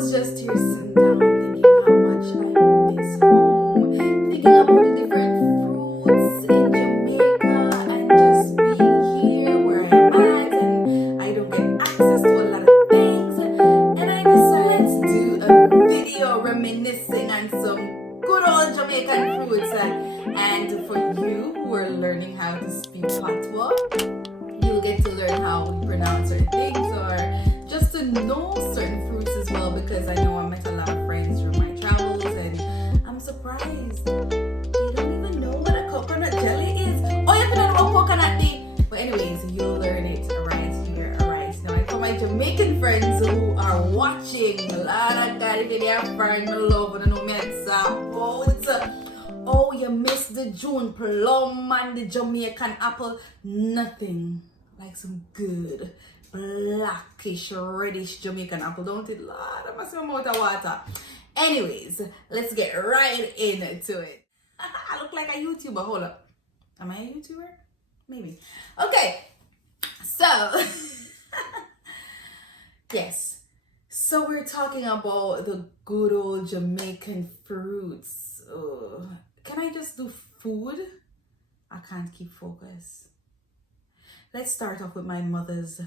was just here sitting down thinking how much I miss home, thinking about the different fruits in Jamaica and just being here where I'm at, and I don't get access to a lot of things. And I decided to do a video reminiscing on some good old Jamaican fruits. And for you who are learning how to speak patois, you'll get to learn how we pronounce certain things, or just to know certain fruits as well, because I know I met a lot of friends through my travels and I'm surprised they don't even know what a coconut jelly is. Oh, you have to know what coconut is. But anyways, you'll learn it right here, right now. And for my Jamaican friends who are watching, a lot of guys, if they are friends, I love and I know me oh, you missed the June plum and the Jamaican apple. Nothing like some good blackish reddish Jamaican apple, don't it? Lord, I must have out of water. Anyways, let's get right into it. I look like a YouTuber. Hold up, am I a YouTuber? Maybe. Okay, so yes, so we're talking about the good old Jamaican fruits. Can I just do food? I can't keep focus. Let's start off with my mother's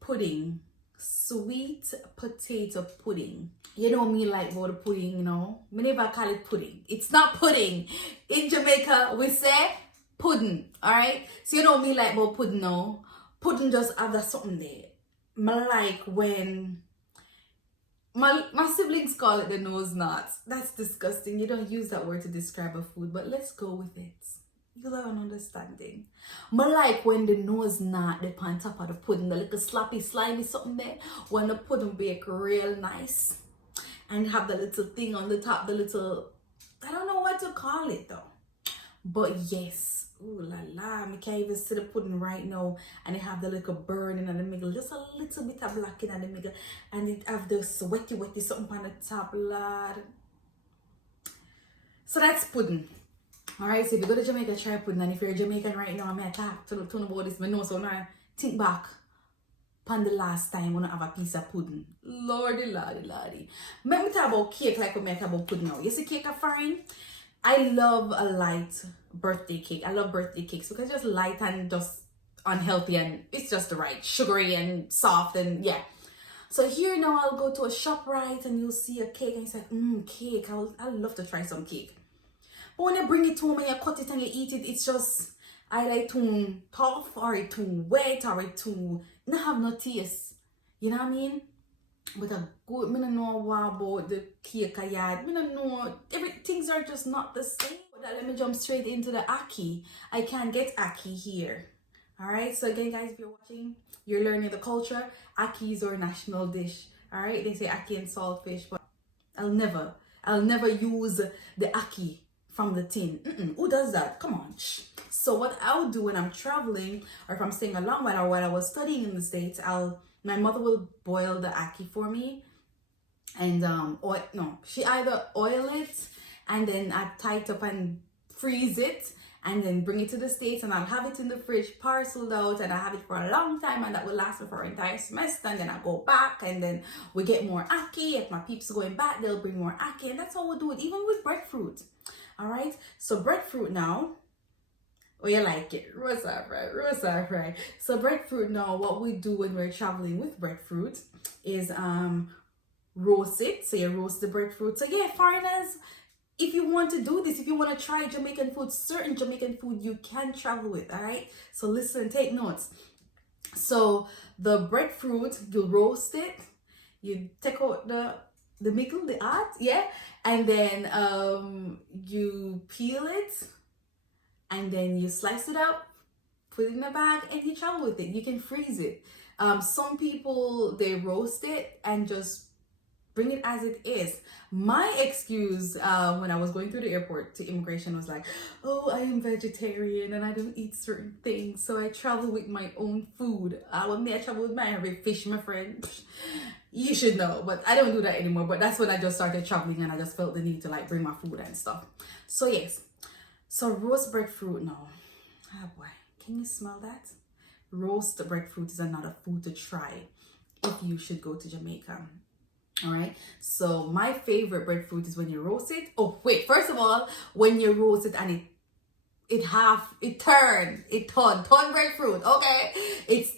pudding. Sweet potato pudding. You know me like about the pudding, you know. We never call it pudding. It's not pudding. In Jamaica, we say pudding. Alright? So you know me like about pudding now. Pudding just have that something there. I like when my siblings call it the nose knots. That's disgusting. You don't use that word to describe a food, but let's go with it. You'll have an understanding. I like when the nose knot up on top of the pudding, the little sloppy, slimy something there. When the pudding bake real nice and have the little thing on the top, the little, I don't know what to call it though. But yes, ooh la la, I can't even see the pudding right now, and it have the little burning in the middle, just a little bit of black in the middle, and it have this wetty something on the top, lad. So that's pudding. Alright, so if you go to Jamaica, try pudding, and if you're Jamaican right now, I may talk to about this, but no, so now think back upon the last time when I have a piece of pudding. Lordy. Let me talk about cake like we talk about pudding now. You see cake are fine? I love a light birthday cake. I love birthday cakes because it's just light and just unhealthy, and it's just the right sugary and soft, and yeah. So here now I'll go to a shop, right, and you'll see a cake and you say, cake, I'd love to try some cake. But when you bring it home and you cut it and you eat it, it's just either too tough or it too wet or it too not have no taste. You know what I mean? But a good, I don't know what about the cake I had. I don't know, things are just not the same. But let me jump straight into the ackee. I can't get ackee here. Alright, so again guys, if you're watching, you're learning the culture. Ackee is our national dish. Alright, they say ackee and saltfish, but I'll never use the ackee from the tin. Who does that? Come on. Shh. So what I'll do when I'm traveling, or if I'm staying a long while, or while I was studying in the States, my mother will boil the ackee for me, and she either oil it and then I tie it up and freeze it and then bring it to the States, and I'll have it in the fridge parceled out, and I have it for a long time, and that will last me for an entire semester. And then I go back and then we get more ackee. If my peeps are going back, they'll bring more ackee, and that's how we do it, even with breadfruit. All right, so breadfruit now. Oh, you like it? Roast or fry. So breadfruit now, what we do when we're traveling with breadfruit is roast it. So you roast the breadfruit. So yeah, foreigners, if you want to do this, if you want to try Jamaican food, certain Jamaican food you can travel with, all right? So listen, take notes. So the breadfruit, you roast it, you take out the middle, the heart, yeah? And then you peel it, and then you slice it up, put it in a bag, and you travel with it. You can freeze it. Some people, they roast it and just bring it as it is. My excuse when I was going through the airport to immigration was like, oh, I am vegetarian and I don't eat certain things, so I travel with my own food. When I travel with my every fish, my friend, you should know, but I don't do that anymore. But that's when I just started traveling, and I just felt the need to like bring my food and stuff. So yes, so roast breadfruit now. Oh boy, can you smell that? Roast breadfruit is another food to try if you should go to Jamaica. All right, so my favorite breadfruit is when you roast it. Oh wait, first of all, when you roast it and it turn breadfruit. Okay, it's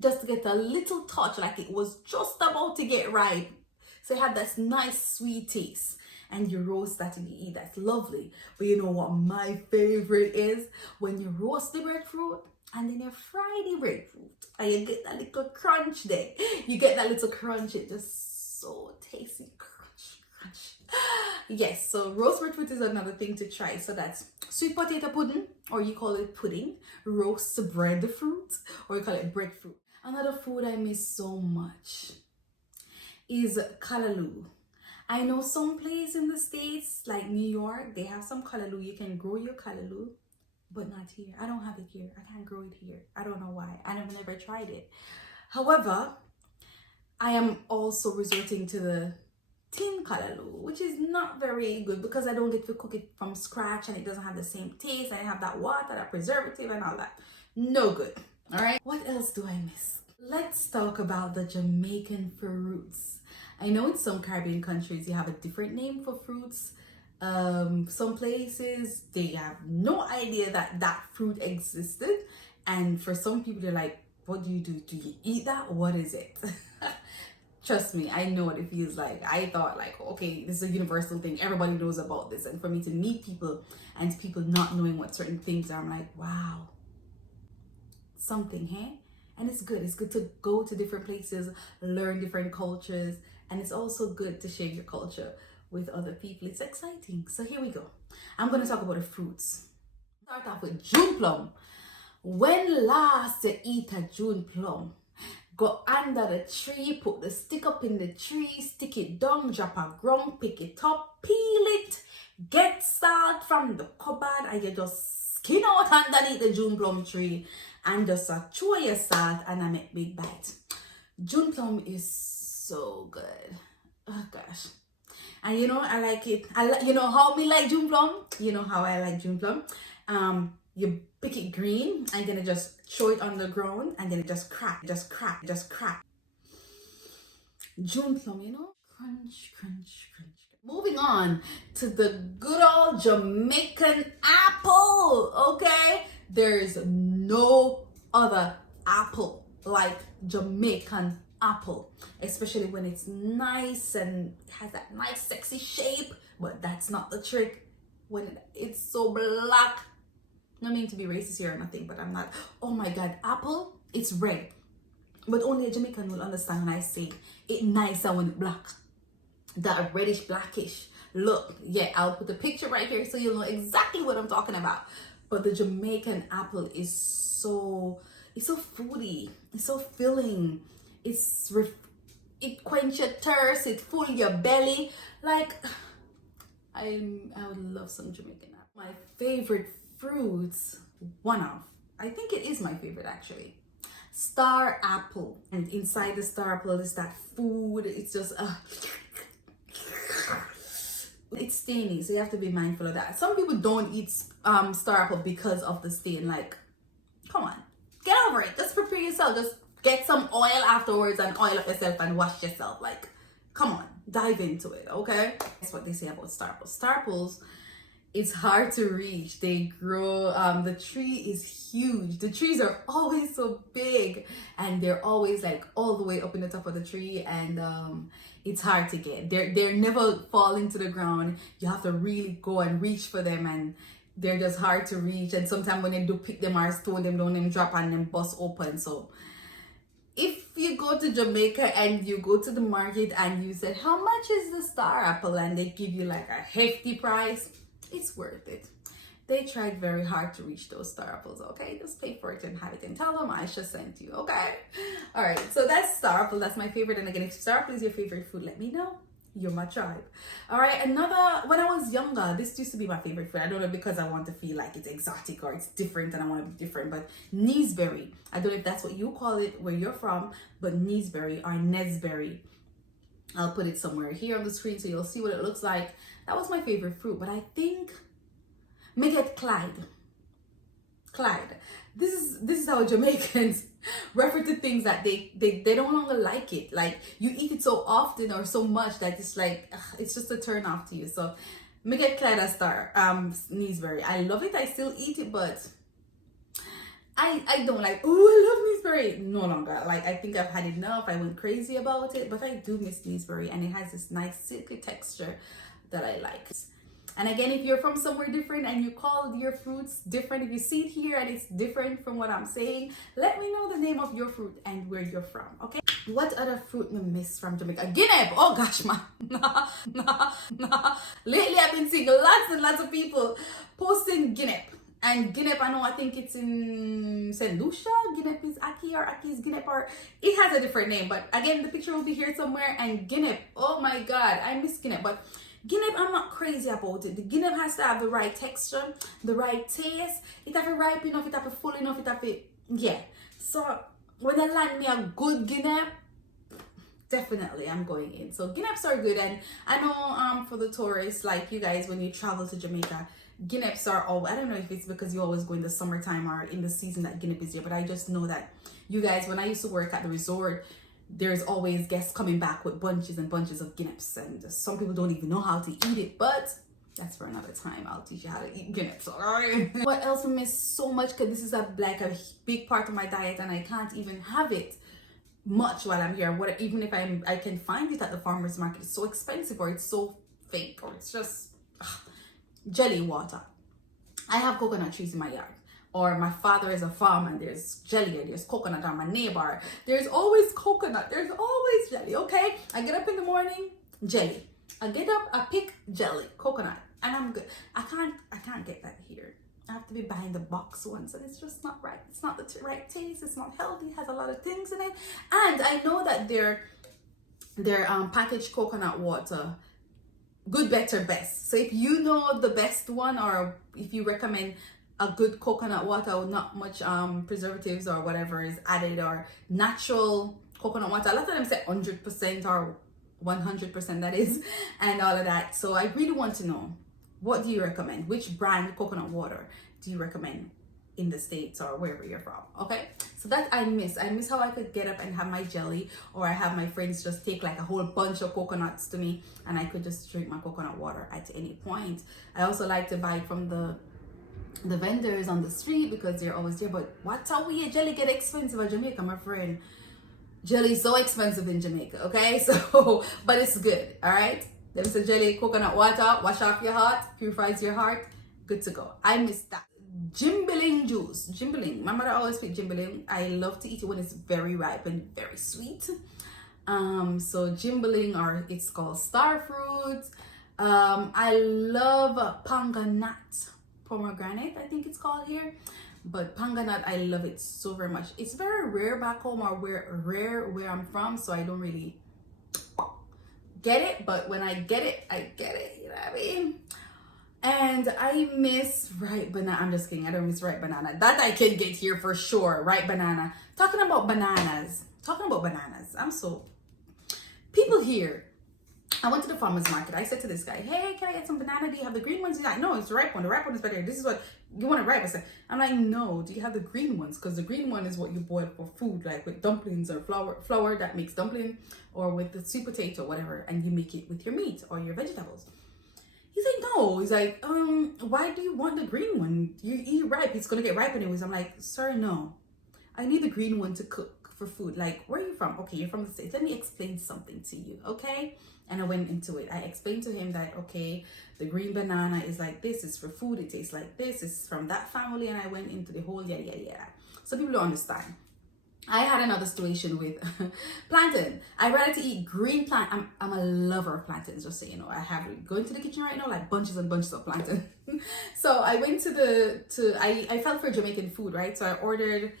just to get a little touch, like it was just about to get ripe, so it had this nice sweet taste. And you roast that and you eat. That's lovely. But you know what my favorite is? When you roast the breadfruit and then you fry the breadfruit and you get that little crunch there. You get that little crunch. It just so tasty. Crunch, crunch. Yes, so roast breadfruit is another thing to try. So that's sweet potato pudding, or you call it pudding. Roast breadfruit, or you call it breadfruit. Another food I miss so much is callaloo. I know some place in the States, like New York, they have some callaloo. You can grow your callaloo, but not here. I don't have it here. I can't grow it here. I don't know why. I have never tried it. However, I am also resorting to the tin callaloo, which is not very good because I don't get to cook it from scratch and it doesn't have the same taste. I have that water, that preservative and all that. No good. All right. What else do I miss? Let's talk about the Jamaican fruits. I know in some Caribbean countries you have a different name for fruits. Some places they have no idea that that fruit existed, and for some people they're like, what do you do? Do you eat that? What is it? Trust me, I know what it feels like. I thought like, okay, this is a universal thing. Everybody knows about this. And for me to meet people and people not knowing what certain things are, I'm like, wow, something, hey? And it's good. It's good to go to different places, learn different cultures. And it's also good to share your culture with other people. It's exciting. So here we go. I'm going to talk about the fruits. Start off with June plum. When last you eat a June plum? Go under the tree, put the stick up in the tree, stick it down, drop a ground, pick it up, peel it, get salt from the cupboard, and you just skin out underneath the June plum tree and just chew your salt and I make big bite. June plum is so good. Oh gosh. And you know, I like it. You know how me like June plum? You know how I like June plum? You pick it green and then you just throw it on the ground and then it just crack. June plum, you know? Crunch, crunch, crunch. Moving on to the good old Jamaican apple, okay? There's no other apple like Jamaican apple, especially when it's nice and has that nice sexy shape, but that's not the trick. When it's so black, no mean to be racist here or nothing, but I'm not. Oh my god, apple, it's red, but only a Jamaican will understand when I say it nicer when it's black, that reddish blackish look. Yeah, I'll put the picture right here so you'll know exactly what I'm talking about. But the Jamaican apple is so foodie, it's so filling, it quench your thirst, it full your belly. Like I would love some Jamaican apple. My favorite fruits, I think it is my favorite actually, star apple. And inside the star apple is that food. It's just it's staining, so you have to be mindful of that. Some people don't eat star apple because of the stain. Like, come on, get over it. Just prepare yourself. Just get some oil afterwards and oil up yourself and wash yourself. Like, come on, dive into it, okay? That's what they say about star apples. Star apples, it's hard to reach. They grow, the tree is huge. The trees are always so big and they're always like all the way up in the top of the tree, and it's hard to get. They're never fall into the ground. You have to really go and reach for them, and they're just hard to reach. And sometimes when you do pick them or stone them down, them drop and them bust open. So if you go to Jamaica and you go to the market and you said, how much is the star apple? And they give you like a hefty price, it's worth it. They tried very hard to reach those star apples, okay? Just pay for it and have it and tell them Aisha sent you, okay? All right, so that's star apple. That's my favorite. And again, if star apple is your favorite food, let me know. You're my tribe. All right, when I was younger, this used to be my favorite food. I don't know, because I want to feel like it's exotic or it's different and I want to be different, but neeseberry. I don't know if that's what you call it where you're from, but neeseberry or nesberry. I'll put it somewhere here on the screen so you'll see what it looks like. That was my favorite fruit, but I think me get Clyde. Clyde. This is how Jamaicans refer to things that they no longer like it. Like you eat it so often or so much that it's like it's just a turn off to you. So me get Clyde a star. Sneezeberry. I love it. I still eat it, but I don't like, oh, I love Sneezeberry. No longer. Like, I think I've had enough. I went crazy about it, but I do miss Sneezeberry, and it has this nice silky texture that I like. And again, if you're from somewhere different and you call your fruits different, if you see it here and it's different from what I'm saying, let me know the name of your fruit and where you're from, okay? What other fruit we miss from Jamaica? Guinea. Oh gosh, man. Lately, I've been seeing lots and lots of people posting Guinea. And Guinea, I think it's in St. Lucia. Guinea is Aki, or Aki is Guinea, or it has a different name. But again, the picture will be here somewhere. And Guinea, oh my God, I miss Guinea. But Guinea, I'm not crazy about it. The Guinea has to have the right texture, the right taste. It have to ripe enough, it have to full enough, it have to, yeah. So when they land me a good Guinea, definitely I'm going in. So Guineas are good, and I know for the tourists, like you guys, when you travel to Jamaica, Guineas are all, I don't know if it's because you always go in the summertime or in the season that Guinea is here, but I just know that you guys, when I used to work at the resort, there's always guests coming back with bunches and bunches of Guineas, and some people don't even know how to eat it, but that's for another time. I'll teach you how to eat Guineas, alright? What else we miss so much, because this is like a big part of my diet, and I can't even have it much while I'm here. Even if I can find it at the farmer's market, it's so expensive, or it's so fake, or it's just jelly water. I have coconut trees in my yard, or my father is a farmer and there's jelly, or there's coconut on my neighbor. There's always coconut, there's always jelly, okay? I get up in the morning, jelly. I get up, I pick jelly, coconut, and I'm good. I can't get that here. I have to be buying the box ones, and it's just not right. It's not the right taste. It's not healthy. It has a lot of things in it. And I know that their packaged coconut water, good, better, best. So if you know the best one, or if you recommend a good coconut water with not much preservatives or whatever is added, or natural coconut water, a lot of them say 100% or 100%, that is, and all of that. So I really want to know, what do you recommend? Which brand coconut water do you recommend in the States or wherever you're from? Okay, so that I miss how I could get up and have my jelly, or I have my friends just take like a whole bunch of coconuts to me, and I could just drink my coconut water at any point. I also like to buy it from the vendors on the street, because they're always there. But what's how we jelly get expensive in Jamaica, my friend? Jelly is so expensive in Jamaica, okay? So, but it's good, all right? There's a jelly, coconut water, wash off your heart, purifies your heart, good to go. I miss that. Jimbiling juice, jimbiling. My mother always picked jimbiling. I love to eat it when it's very ripe and very sweet. So jimbiling, or it's called star fruit. I love panganut, pomegranate, I think it's called here. But panganut, I love it so very much. It's very rare back home, or rare where I'm from, so I don't really get it. But when I get it, you know what I mean? And I miss ripe banana. I'm just kidding, I don't miss ripe banana. That I can get here for sure, ripe banana. Talking about bananas, I'm so, people here, I went to the farmer's market. I said to this guy, hey, can I get some banana? Do you have the green ones? He's like, no, it's the ripe one. The ripe one is better. This is what you want, to ripe. I'm like, no, do you have the green ones? Because the green one is what you boil for food, like with dumplings or flour that makes dumpling, or with the sweet potato, whatever, and you make it with your meat or your vegetables. He's like, no. He's like, why do you want the green one? You eat ripe, it's gonna get ripe anyways. I'm like, sir, no. I need the green one to cook for food. Like, where are you from? Okay, you're from the States. Let me explain something to you, okay? And I went into it. I explained to him that, okay, the green banana is like this, it's for food, it tastes like this, it's from that family, and I went into the whole yada yada yada. So people don't understand. I had another situation with plantain. I rather to eat green plantain. I'm a lover of plantains, just so you know. I have it going to the kitchen right now, like bunches and bunches of plantain. So I went I felt for Jamaican food, right? So I ordered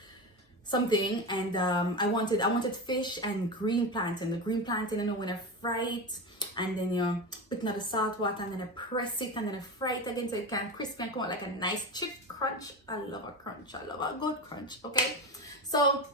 something, and I wanted fish and green plantain. The green plantain, you know, when I fry it, and then you put in the salt water, and then I press it, and then I fry it again so it can crispy and come out like a nice chip crunch. I love a crunch. I love a good crunch, okay? So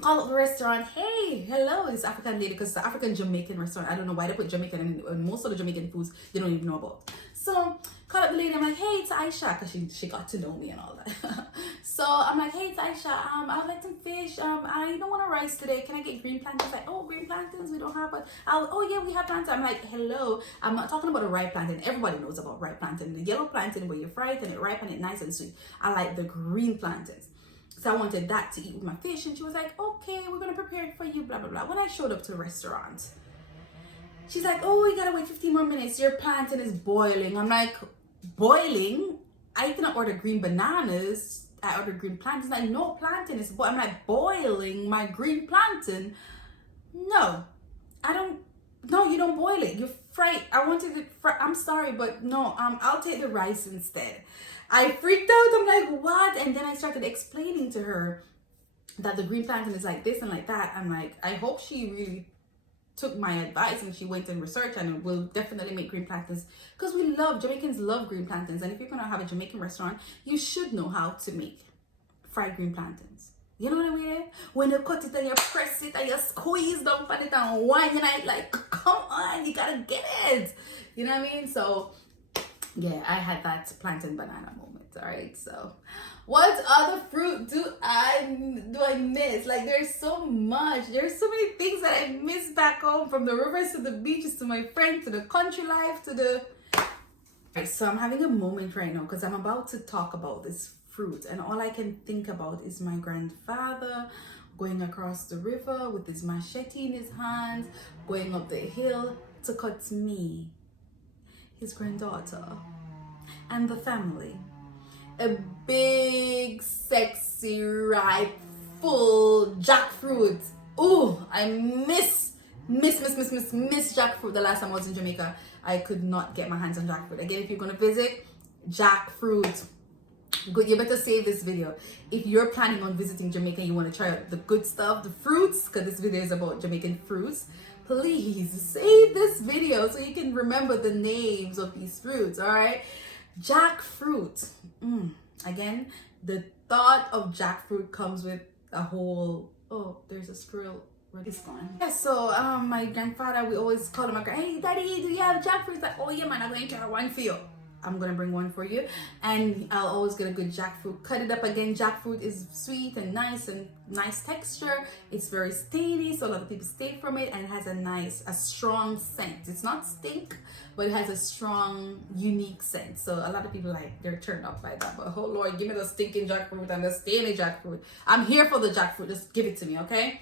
Call up the restaurant. Hey, hello, it's African lady, because it's an African Jamaican restaurant. I don't know why they put Jamaican in most of the Jamaican foods they don't even know about. So call up the lady. I'm like, hey, it's Aisha, because she got to know me and all that. So I'm like, hey, it's Aisha. I would like some fish. I don't want a rice today. Can I get green plantains? Like, oh, green plantains we don't have, but oh yeah, we have plantains. I'm like, hello. I'm not talking about a ripe plantain. Everybody knows about ripe plantain. The yellow plantain where you fry it and it ripen it nice and sweet. I like the green plantains. So I wanted that to eat with my fish, and she was like, okay, we're gonna prepare it for you, blah blah blah. When I showed up to the restaurant, she's like, oh, you gotta wait 15 more minutes, your plantain is boiling. I'm like, boiling? I cannot order green bananas, I ordered green plantains. Like, no, plantain is boiling. I'm like, boiling my green plantain? No, I don't. No, you don't boil it, you fry it. I wanted it fry. I'm sorry, but no, I'll take the rice instead. I freaked out. I'm like, what? And then I started explaining to her that the green plantain is like this and like that. I'm like, I hope she really took my advice and she went and researched, and will definitely make green plantains, because Jamaicans love green plantains. And if you're gonna have a Jamaican restaurant, you should know how to make fried green plantains. You know what I mean? When you cut it and you press it and you squeeze down on it and wine, and I like, come on, you gotta get it. You know what I mean? So yeah, I had that plantain banana moment. All right, so what other fruit do I miss? Like, there's so much. There's so many things that I miss back home, from the rivers to the beaches to my friends to the country life to the. All right, so I'm having a moment right now because I'm about to talk about this fruit, and all I can think about is my grandfather going across the river with his machete in his hand, going up the hill to cut me, his granddaughter, and the family a big, sexy, ripe, full jackfruit. Oh, I miss jackfruit. The last time I was in Jamaica, I could not get my hands on jackfruit. Again, if you're gonna visit, jackfruit. Good, you better save this video. If you're planning on visiting Jamaica and you want to try out the good stuff, the fruits, because this video is about Jamaican fruits, please save this video so you can remember the names of these fruits. All right, jackfruit. Again, the thought of jackfruit comes with a whole, oh, there's a squirrel. Where is gone? Yeah, so my grandfather, we always call him, hey daddy, do you have jackfruit? He's like, oh yeah man, I'm going to have one for you. I'm gonna bring one for you, and I'll always get a good jackfruit. Cut it up. Again, jackfruit is sweet and nice texture. It's very stainy, so a lot of people stay from it, and it has a strong scent. It's not stink, but it has a strong, unique scent. So a lot of people, like, they're turned off by that. But oh Lord, give me the stinking jackfruit and the stainy jackfruit. I'm here for the jackfruit. Just give it to me, okay?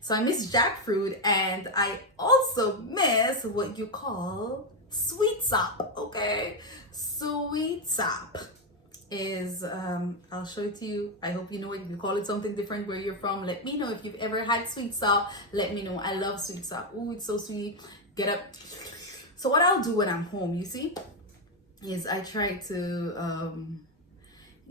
So I miss jackfruit, and I also miss what you call sweet sop. Okay, sweet sop is I'll show it to you. I hope you know it. If you call it something different where you're from, let me know. If you've ever had sweet sop, let me know. I love sweet sop. Oh, it's so sweet. Get up. So what I'll do when I'm home, you see, is I try to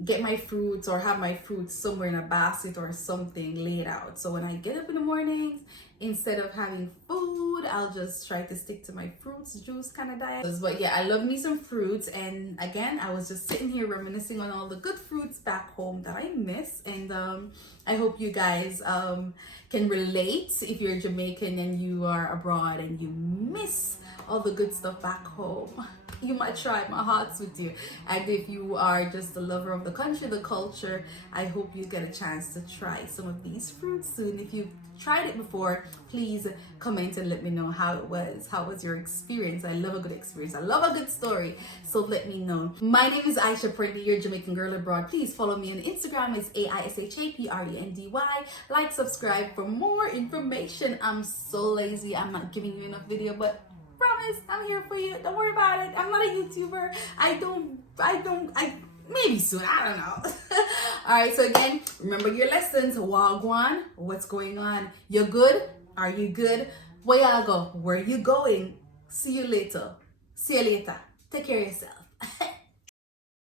get my fruits or have my fruits somewhere in a basket or something laid out. So when I get up in the mornings, instead of having food, I'll just try to stick to my fruits juice kind of diet. But yeah, I love me some fruits. And again, I was just sitting here reminiscing on all the good fruits back home that I miss. And I hope you guys can relate if you're Jamaican and you are abroad and you miss all the good stuff back home. You might try. My heart's with you. And if you are just a lover of the country, the culture, I hope you get a chance to try some of these fruits soon. If you've tried it before, please comment and let me know how it was. How was your experience? I love a good experience. I love a good story. So let me know. My name is Aisha Prendy, your Jamaican girl abroad. Please follow me on Instagram. It's AISHAPRENDY. Like, subscribe for more information. I'm so lazy. I'm not giving you enough video, but promise, I'm here for you. Don't worry about it. I'm not a YouTuber. I maybe soon. I don't know. All right. So again, remember your lessons. Wagwan. What's going on? You good? Are you good? Where y'all go? Where you going? See you later. See you later. Take care of yourself.